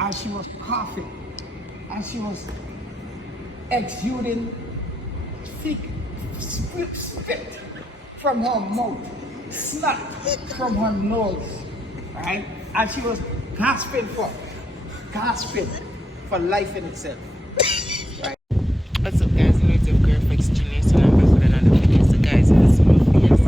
and she was coughing, and she was exuding thick spit from her mouth, snot from her nose, right? And she was gasping for life in itself. Right? What's up, guys? You know it's your girl Flex Junior, so I'm back with another video. So guys, this is my face.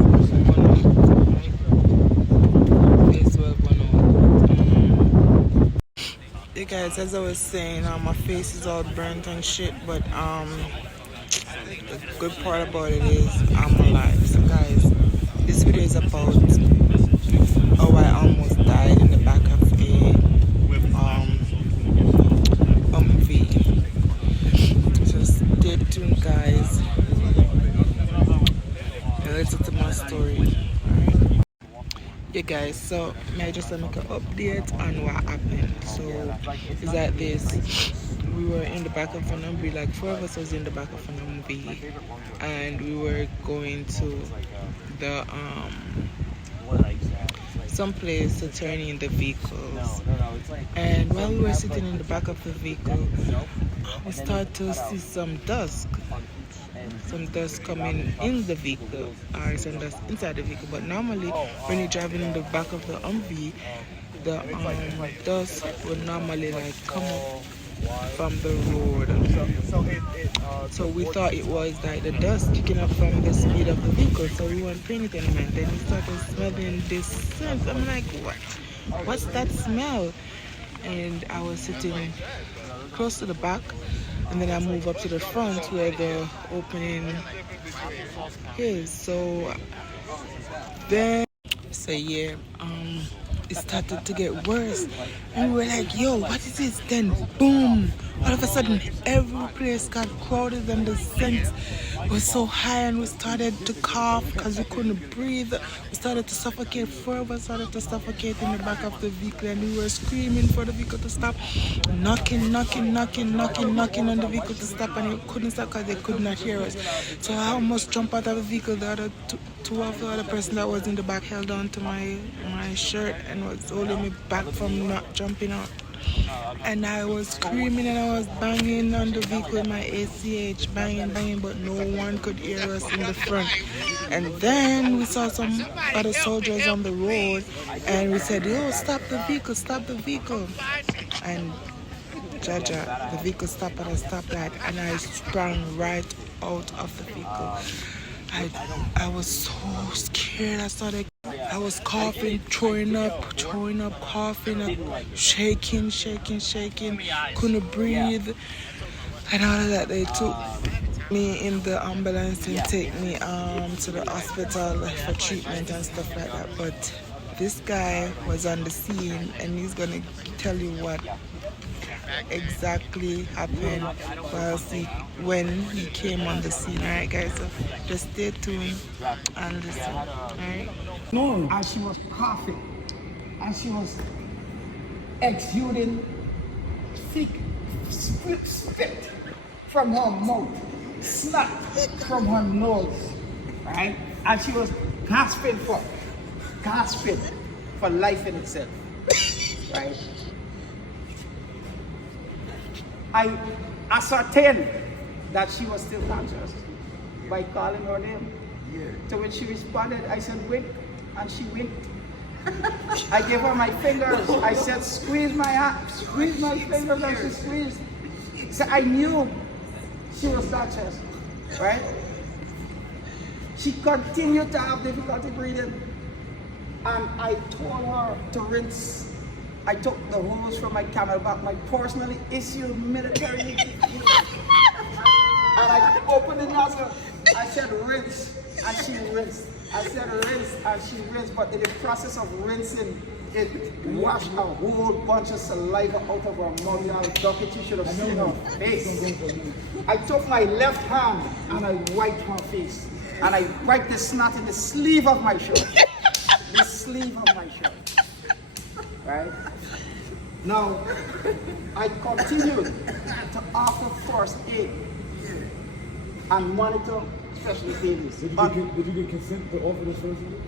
Yeah guys, as I was saying, my face is all burnt and shit, but the good part about it is I'm alive. So guys, this video is about how I almost died in the back of a Humvee. So stay tuned, guys, and listen to my story. Yeah guys, so may I just make an update on what happened. So it's like this: we were in the back of an Humvee, like 4 of us was in the back of an Humvee, and we were going to the some place to turn in the vehicles. And while we were sitting in the back of the vehicle, we started to see some dust coming in the vehicle, or some dust inside the vehicle. But normally when you're driving in the back of the Humvee, the dust would normally like come up from the road. So we thought it was like the dust kicking up from the speed of the vehicle, so we weren't paying it any mind. Then we started smelling this scent. I'm like, what's that smell? And I was sitting close to the back, and then I move up to the front where the opening is. So then, it started to get worse, and we were like, yo, what is this? Then boom, all of a sudden every place got crowded and the scent was so high, and we started to cough because we couldn't breathe. We started to suffocate. 4 of us started to suffocate in the back of the vehicle, and we were screaming for the vehicle to stop, knocking on the vehicle to stop, and it couldn't stop because they could not hear us. So I almost jumped out of the vehicle. The other two of the other person that was in the back held on to my shirt and was holding me back from not jumping out. And I was screaming and I was banging on the vehicle with my ACH, banging, but no one could hear us in the front. And then we saw some other soldiers on the road, and we said, yo, stop the vehicle. And Jaja, the vehicle stopped at a stoplight, and I sprang right out of the vehicle. I was so scared. I was coughing, throwing up, coughing, shaking, couldn't breathe. And all of that, they took me in the ambulance and take me to the hospital for treatment and stuff like that. But this guy was on the scene, and he's gonna tell you what exactly happened when he came on the scene. Alright guys, so just stay tuned and listen. Alright? No. And she was coughing, and she was exuding thick spit from her mouth, snot from her nose, right? And she was gasping for life in itself, right? I ascertained that she was still conscious by calling her name. So when she responded, I said, wink, and she winked. I gave her my fingers. I said, squeeze my fingers, and she squeezed. So I knew she was conscious, right? She continued to have difficulty breathing, and I told her to rinse. I took the hose from my CamelBak, my personally issued military, and I opened the nozzle. I said rinse, and she rinsed. I said rinse, and she rinsed. But in the process of rinsing, it washed a whole bunch of saliva out of her mouth. Now, Doctor, you should have seen her face. I took my left hand and I wiped her face, and I wiped the snot in the sleeve of my shirt. The sleeve of my shirt. Right? Now, I continued to offer first aid and monitor specialist babies. Did you get consent to offer this first aid?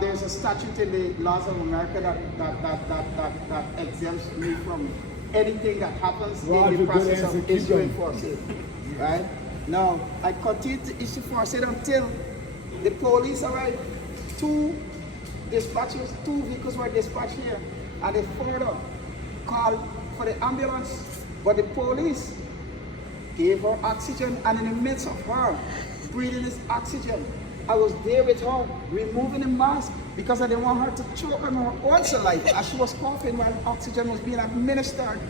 There's a statute in the laws of America that exempts me from anything that happens in the process of issuing force aid. Right? Now, I continue to issue force aid until the police arrived. Two vehicles were dispatched here, and they further called for the ambulance, but the police gave her oxygen, and in the midst of her breathing this oxygen, I was there with her, removing the mask because I didn't want her to choke on her own saliva as she was coughing while oxygen was being administered.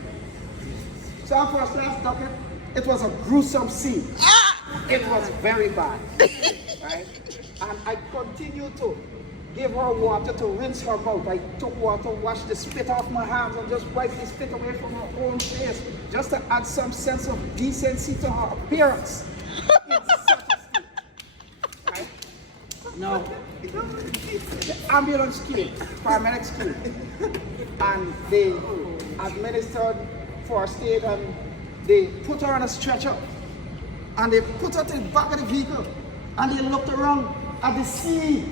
So for us last docket, it was a gruesome scene. It was very bad, right? And I continued to give her water to rinse her mouth. I took water, washed the spit off my hands, and just wiped the spit away from her own face, just to add some sense of decency to her appearance. In such a state, right? Now, the ambulance came, paramedics came, and they administered first aid, and they put her on a stretcher, and they put her to the back of the vehicle, and they looked around at the sea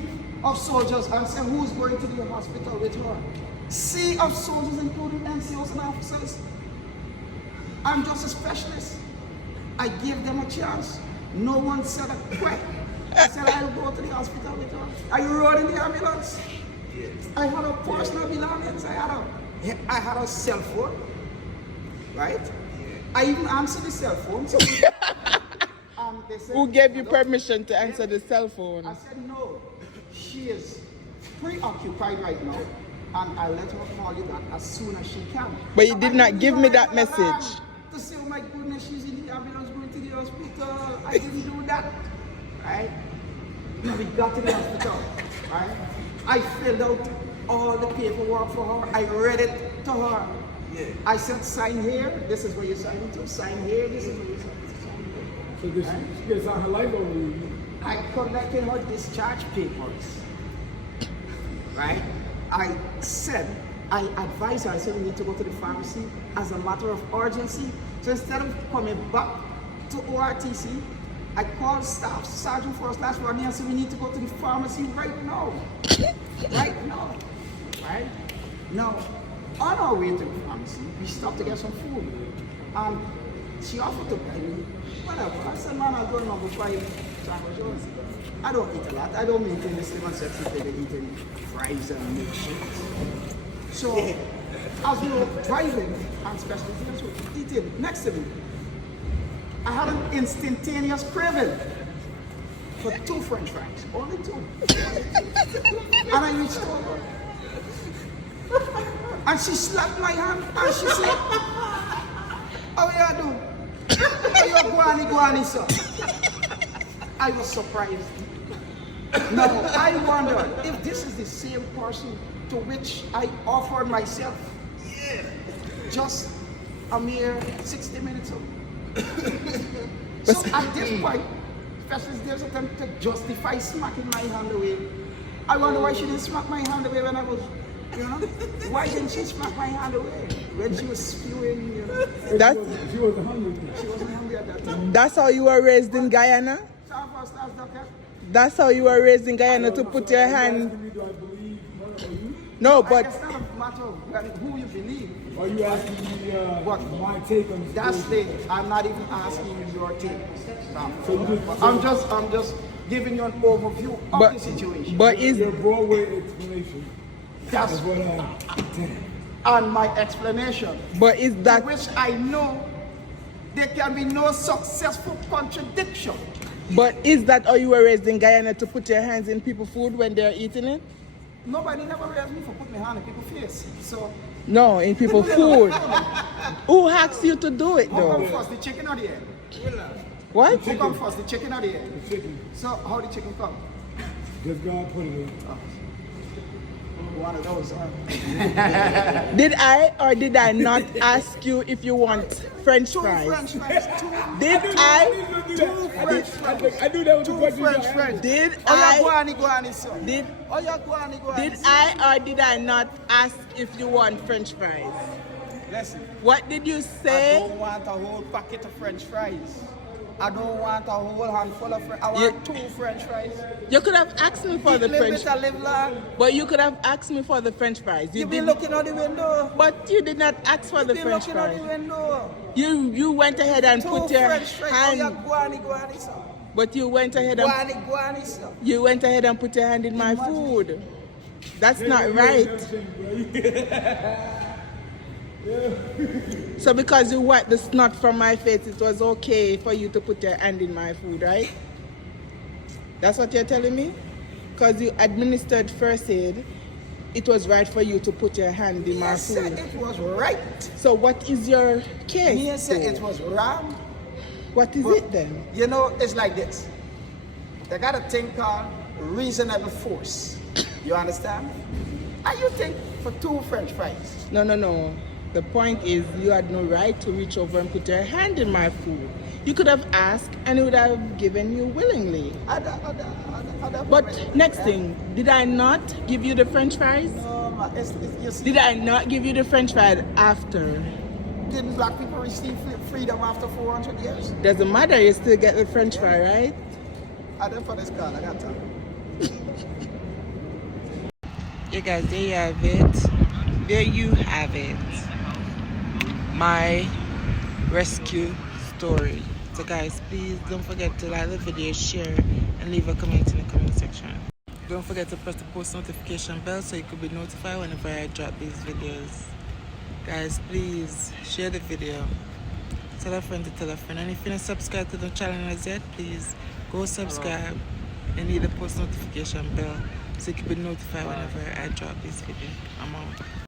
of soldiers and said, who's going to the hospital with her? Sea of soldiers, including NCOs and officers. I'm just a specialist. I gave them a chance. No one said a quack. I said, I'll go to the hospital with her. I rode in the ambulance. I had her personal belongings. I had a cell phone, right? I even answered the cell phone. So they said, Who gave you permission to answer the cell phone? I said, no, she is preoccupied right now, and I'll let her call you back as soon as she can. But you did not give me that message. To say, oh my goodness, she's in the ambulance going to the hospital. I didn't do that, right? We got to the hospital, right? I filled out all the paperwork for her. I read it to her. Yeah. I said, sign here. This is where you sign it to. Sign here. This is where you sign it to. So this, she gets on her life over you. I collected her discharge papers, right? I said, I advised her, I said, we need to go to the pharmacy as a matter of urgency. So instead of coming back to ORTC, I called staff, Sergeant First Class Rodney, and said, we need to go to the pharmacy right now. Right now, right? Now, on our way to the pharmacy, we stopped to get some food. And she offered to buy me whatever. I said, man, I'll go number 5 Trader Joe's. I don't eat a lot. I don't maintain the same sexy thing eating fries and milkshakes. So, as we were driving, and especially eating next to me, I had an instantaneous craving for 2 French fries, only 2. And I reached over, and she slapped my hand, and she said, how you doing? How you guani, sir? I was surprised. Now, I wonder if this is the same person to which I offered myself just a mere 60 minutes ago. So at this point, especially there's a attempt to justify smacking my hand away. I wonder why she didn't smack my hand away when I was, why didn't she smack my hand away when she was spewing, She wasn't hungry. She wasn't hungry at that time. That's how you were raised in Guyana? That's how you were raised in Guyana, to put your hand. Do I believe her or you? No, but It's not a matter of who you believe. Are you asking me What? my take on this? That's the, I'm not even asking you your take. So you just, I'm just giving you an overview of the situation. But is your Broadway explanation. That's That's what I did. and my explanation, is that which I know there can be no successful contradiction. But is that how you were raised in Guyana, to put your hands in people's food when they're eating it? Nobody never raised me for putting my hand in people's face. So No, in people's food. Who asked you to do it who come though? first, the chicken or the egg? What? Who come first, the chicken or the egg? The chicken. So how the chicken come? Just God put it in. One of those. Did I or did I not ask you if you want French 2 fries? French fries. Did I? Two French fries. I knew that was the 2 question. French fries. Did Oh, I? yeah, guani, sir. Did Oh, yeah, guani, Did sir. I or did I not ask if you want French fries? Listen, What did you I say? don't want a whole packet of French fries. I don't want a whole handful of french. I want 2 french fries. You could have asked me for the Live French it, I live long. But you could have asked me for the French fries. You be didn't- looking out the window. But you did not ask for the Be French looking out fries. the window. You went ahead and 2 put your french fries. Oh, yeah, hand. guani, sir. But you went ahead and Guani, sir. you went ahead and put your hand in my Imagine. food. That's not right. So because you wiped the snot from my face, it was okay for you to put your hand in my food, right? That's what you're telling me? Because you administered first aid, it was right for you to put your hand in my I said food. it was right. So what is your case? Me said though? it was wrong. What is it then? You know, it's like this. They got a thing called reasonable force. You understand? And you think for 2 french fries. No. The point is you had no right to reach over and put your hand in my food. You could have asked and it would have given you willingly. But next thing, did I not give you the French fries? No, man, you see, Did I not give you the French fries after? didn't black people receive freedom after 400 years? Doesn't matter, you still get the French fry, right? I didn't for this call, I got time. Yeah guys, there you have it. There you have it. My rescue story. So guys, please don't forget to like the video, share, and leave a comment in the comment section. Don't forget to press the post notification bell so you could be notified whenever I drop these videos. Guys, please share the video. Tell a friend to tell a friend. And if you're not subscribed to the channel as yet, please go subscribe and hit the post notification bell so you can be notified whenever I drop this video. I'm out.